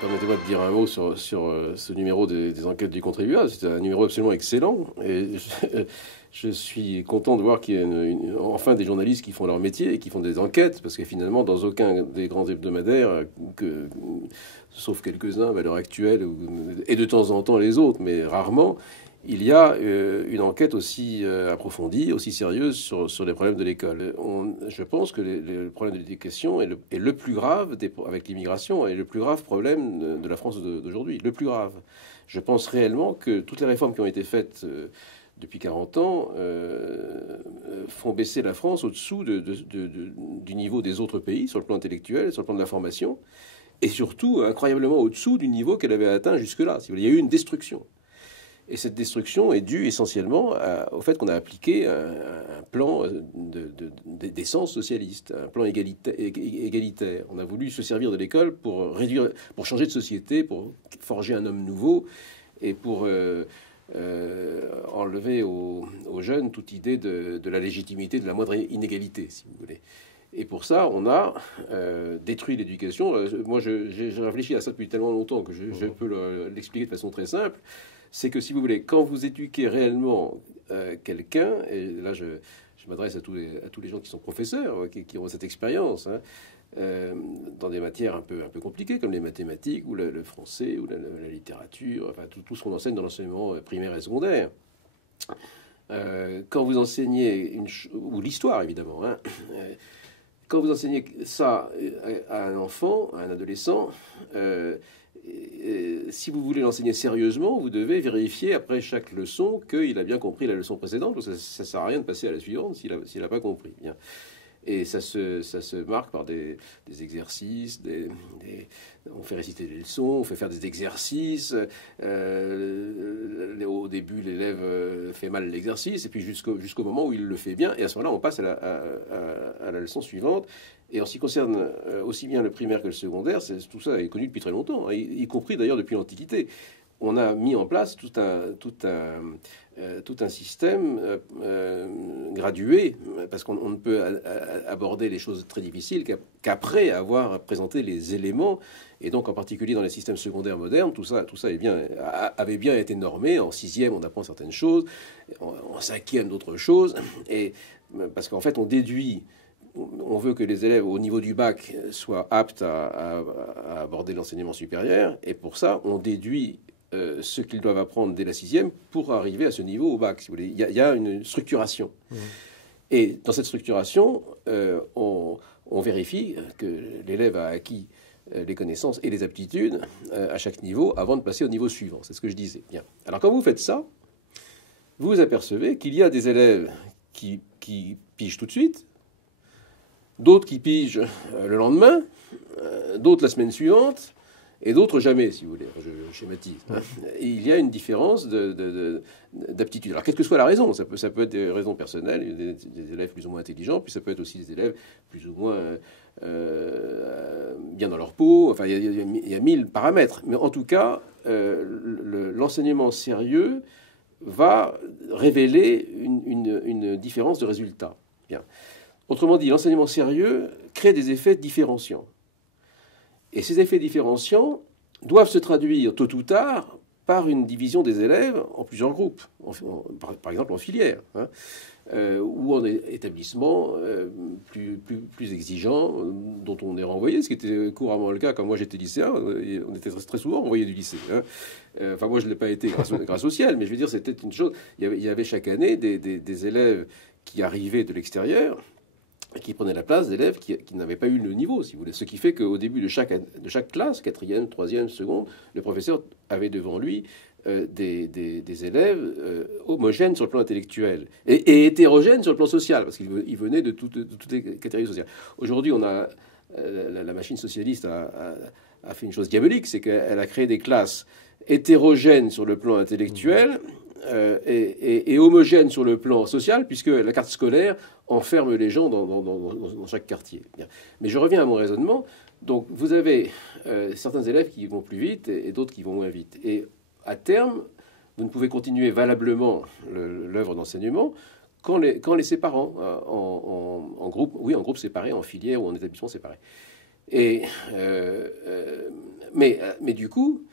Permettez-moi de dire un mot sur ce numéro des enquêtes du contribuable. C'est un numéro absolument excellent. Et je suis content de voir qu'il y a enfin des journalistes qui font leur métier et qui font des enquêtes, parce que finalement, dans aucun des grands hebdomadaires, sauf quelques-uns à l'heure actuelle, et de temps en temps les autres, mais rarement, il y a une enquête aussi approfondie, aussi sérieuse sur les problèmes de l'école. Je pense que le problème de l'éducation est le plus grave, avec l'immigration, est le plus grave problème de la France d'aujourd'hui. Le plus grave. Je pense réellement que toutes les réformes qui ont été faites depuis 40 ans font baisser la France au-dessous du niveau des autres pays, sur le plan intellectuel, sur le plan de la formation, et surtout incroyablement au-dessous du niveau qu'elle avait atteint jusque-là. Il y a eu une destruction. Et cette destruction est due essentiellement au fait qu'on a appliqué un plan d'essence socialiste, un plan égalitaire. On a voulu se servir de l'école pour réduire, pour changer de société, pour forger un homme nouveau et pour enlever aux jeunes toute idée de la légitimité de la moindre inégalité, si vous voulez. Et pour ça, on a détruit l'éducation. Moi, j'ai réfléchi à ça depuis tellement longtemps que je peux l'expliquer de façon très simple. C'est que, si vous voulez, quand vous éduquez réellement quelqu'un, et là je m'adresse à tous les gens qui sont professeurs, qui ont cette expérience, hein, dans des matières un peu compliquées, comme les mathématiques, ou le français, ou la littérature, enfin tout ce qu'on enseigne dans l'enseignement primaire et secondaire. Quand vous enseignez, ou l'histoire évidemment, hein, quand vous enseignez ça à un enfant, à un adolescent, si vous voulez l'enseigner sérieusement, vous devez vérifier après chaque leçon qu'il a bien compris la leçon précédente, parce que ça ne sert à rien de passer à la suivante s'il n'a pas compris. Bien. Et ça se marque par des exercices, on fait réciter des leçons, on fait faire des exercices. Au début, l'élève fait mal l'exercice, et puis jusqu'au moment où il le fait bien. Et à ce moment-là, on passe à la leçon suivante. Et en ce qui concerne aussi bien le primaire que le secondaire, tout ça est connu depuis très longtemps, hein, y compris d'ailleurs depuis l'Antiquité. On a mis en place tout un système gradué, parce qu'on ne peut aborder les choses très difficiles qu'après avoir présenté les éléments. Et donc, en particulier dans les systèmes secondaires modernes, tout ça avait bien été normé. En sixième, on apprend certaines choses, en cinquième, d'autres choses. Et parce qu'en fait, on veut que les élèves au niveau du bac soient aptes à aborder l'enseignement supérieur. Et pour ça, on déduit ce qu'ils doivent apprendre dès la sixième pour arriver à ce niveau au bac, si vous voulez. Il y a une structuration. Mmh. Et dans cette structuration, on vérifie que l'élève a acquis les connaissances et les aptitudes à chaque niveau avant de passer au niveau suivant. C'est ce que je disais. Bien. Alors, quand vous faites ça, vous vous apercevez qu'il y a des élèves qui pigent tout de suite, d'autres qui pigent le lendemain, d'autres la semaine suivante, et d'autres jamais, si vous voulez. Je schématise. Hein. Et il y a une différence d'aptitude. Alors, quelle que soit la raison, ça peut être des raisons personnelles, des élèves plus ou moins intelligents, puis ça peut être aussi des élèves plus ou moins bien dans leur peau. Enfin, il y a 1000 paramètres. Mais en tout cas, l'enseignement sérieux va révéler une différence de résultat. Bien. Autrement dit, l'enseignement sérieux crée des effets différenciants. Et ces effets différenciants doivent se traduire tôt ou tard par une division des élèves en plusieurs groupes, par exemple en filière, hein, ou en établissement plus exigeant, dont on est renvoyé, ce qui était couramment le cas quand moi j'étais lycéen. On était très souvent renvoyé du lycée. Hein. Enfin, moi je ne l'ai pas été grâce au ciel, mais je veux dire, c'était une chose. Il y avait chaque année des élèves qui arrivaient de l'extérieur, qui prenaient la place d'élèves qui n'avaient pas eu le niveau, si vous voulez. Ce qui fait qu'au début de chaque classe, quatrième, troisième, seconde, le professeur avait devant lui des élèves homogènes sur le plan intellectuel et hétérogènes sur le plan social, parce qu'ils venaient de toutes les catégories sociales. Aujourd'hui, la machine socialiste a fait une chose diabolique, c'est qu'elle a créé des classes hétérogènes sur le plan intellectuel, et homogène sur le plan social, puisque la carte scolaire enferme les gens dans chaque quartier. Bien. Mais je reviens à mon raisonnement. Donc, vous avez certains élèves qui vont plus vite et d'autres qui vont moins vite. Et à terme, vous ne pouvez continuer valablement l'œuvre d'enseignement qu'en les séparant en groupe séparés, en filière ou en établissement séparé. Et, mais du coup,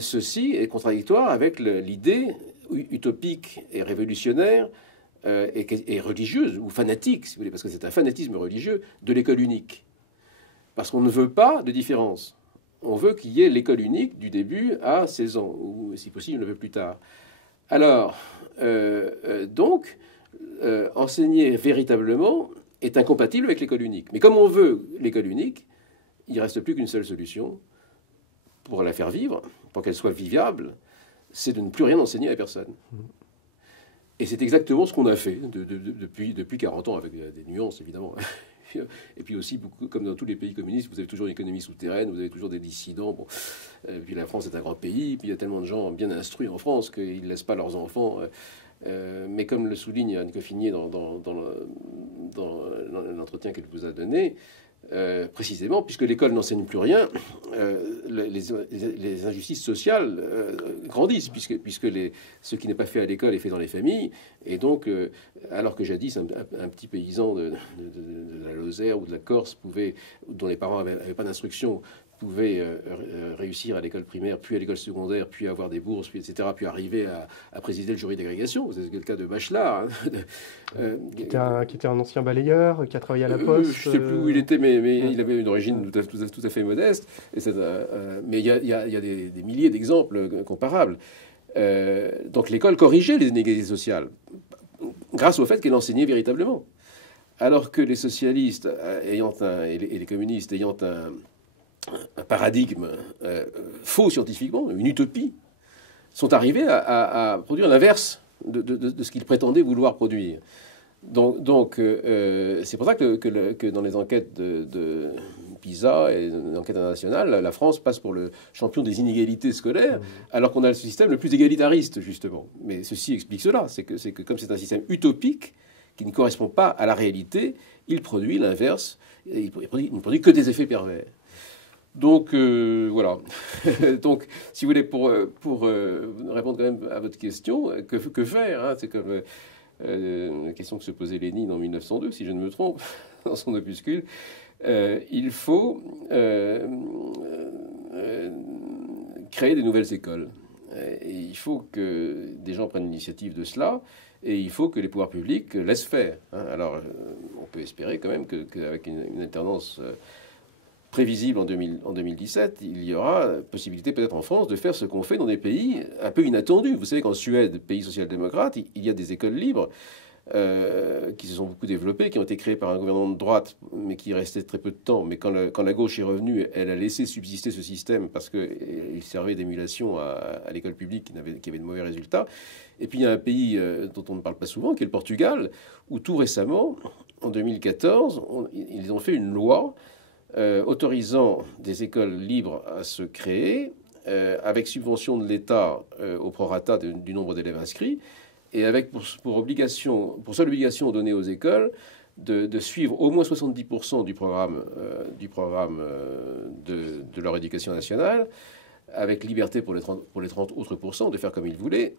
ceci est contradictoire avec l'idée utopique et révolutionnaire et religieuse, ou fanatique, si vous voulez, parce que c'est un fanatisme religieux, de l'école unique. Parce qu'on ne veut pas de différence. On veut qu'il y ait l'école unique du début à 16 ans, ou si possible, un peu plus tard. Alors, donc, enseigner véritablement est incompatible avec l'école unique. Mais comme on veut l'école unique, il ne reste plus qu'une seule solution pour la faire vivre, pour qu'elle soit vivable, c'est de ne plus rien enseigner à personne. Et c'est exactement ce qu'on a fait depuis 40 ans, avec des nuances, évidemment. Et puis aussi, beaucoup, comme dans tous les pays communistes, vous avez toujours une économie souterraine, vous avez toujours des dissidents. Bon. Puis la France est un grand pays, puis il y a tellement de gens bien instruits en France qu'ils ne laissent pas leurs enfants. Mais comme le souligne Anne Coffinier dans l'entretien qu'elle vous a donné, précisément, puisque l'école n'enseigne plus rien, les injustices sociales grandissent, puisque ce qui n'est pas fait à l'école est fait dans les familles. Et donc, alors que jadis, un petit paysan de la Lozère ou de la Corse dont les parents n'avaient pas d'instruction, pouvait réussir à l'école primaire, puis à l'école secondaire, puis avoir des bourses, puis etc., puis arriver à présider le jury d'agrégation. C'est le cas de Bachelard. Qui était un ancien balayeur, qui a travaillé à la Poste. Je ne sais plus où il était, mais il avait une origine tout à fait modeste. Mais il y a des milliers d'exemples comparables. Donc l'école corrigeait les inégalités sociales grâce au fait qu'elle enseignait véritablement. Alors que les socialistes et les communistes ayant un paradigme faux scientifiquement, une utopie, sont arrivés à produire l'inverse de ce qu'ils prétendaient vouloir produire. Donc c'est pour ça que dans les enquêtes de PISA et les enquêtes internationales, la France passe pour le champion des inégalités scolaires, alors qu'on a le système le plus égalitariste, justement. Mais ceci explique cela, c'est que comme c'est un système utopique, qui ne correspond pas à la réalité, il produit l'inverse, il ne produit que des effets pervers. Donc, voilà. Donc, si vous voulez, pour répondre quand même à votre question, que faire, hein, c'est comme la question que se posait Lénine en 1902, si je ne me trompe, dans son opuscule. Il faut créer des nouvelles écoles. Et il faut que des gens prennent l'initiative de cela, et il faut que les pouvoirs publics laissent faire. Hein. Alors, on peut espérer quand même qu'avec une alternance prévisible en 2017, il y aura possibilité peut-être en France de faire ce qu'on fait dans des pays un peu inattendus. Vous savez qu'en Suède, pays social-démocrate, il y a des écoles libres qui se sont beaucoup développées, qui ont été créées par un gouvernement de droite, mais qui restaient très peu de temps. Mais quand la gauche est revenue, elle a laissé subsister ce système parce qu'il servait d'émulation à l'école publique qui avait de mauvais résultats. Et puis il y a un pays dont on ne parle pas souvent, qui est le Portugal, où tout récemment, en 2014, ils ont fait une loi autorisant des écoles libres à se créer, avec subvention de l'État au prorata du nombre d'élèves inscrits, et avec pour seule obligation donnée aux écoles de suivre au moins 70% du programme de leur éducation nationale, avec liberté pour les 30 autres pourcents de faire comme ils voulaient,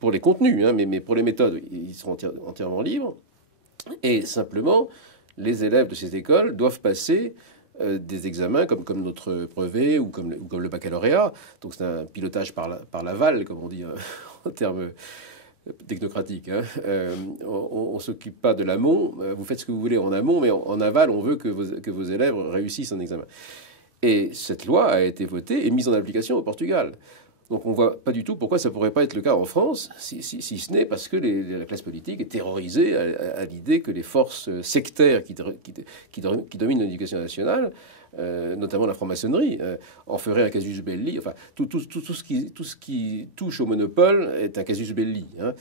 pour les contenus, hein, mais pour les méthodes, ils sont entièrement libres. Et simplement, les élèves de ces écoles doivent passer des examens comme notre brevet ou comme le baccalauréat. Donc c'est un pilotage par l'aval, comme on dit en termes technocratiques. Hein. On ne s'occupe pas de l'amont. Vous faites ce que vous voulez en amont, mais en aval, on veut que vos élèves réussissent un examen. Et cette loi a été votée et mise en application au Portugal. Donc on ne voit pas du tout pourquoi ça ne pourrait pas être le cas en France, si ce n'est parce que la classe politique est terrorisée à l'idée que les forces sectaires qui dominent l'éducation nationale, notamment la franc-maçonnerie, en feraient un casus belli. Enfin, tout ce qui touche au monopole est un casus belli. Hein.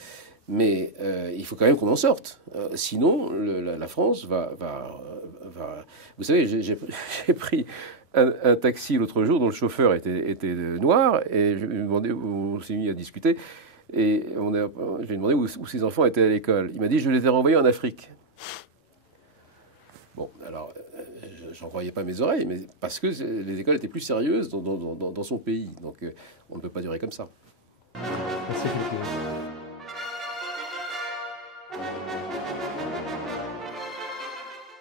Mais il faut quand même qu'on en sorte. Sinon, la France va... Vous savez, j'ai pris un taxi l'autre jour dont le chauffeur était noir, et on s'est mis à discuter, et je lui ai demandé où ses enfants étaient à l'école. Il m'a dit: je les ai renvoyés en Afrique. Bon, alors, j'en croyais pas mes oreilles, mais parce que les écoles étaient plus sérieuses dans son pays. Donc, on ne peut pas durer comme ça. Merci beaucoup.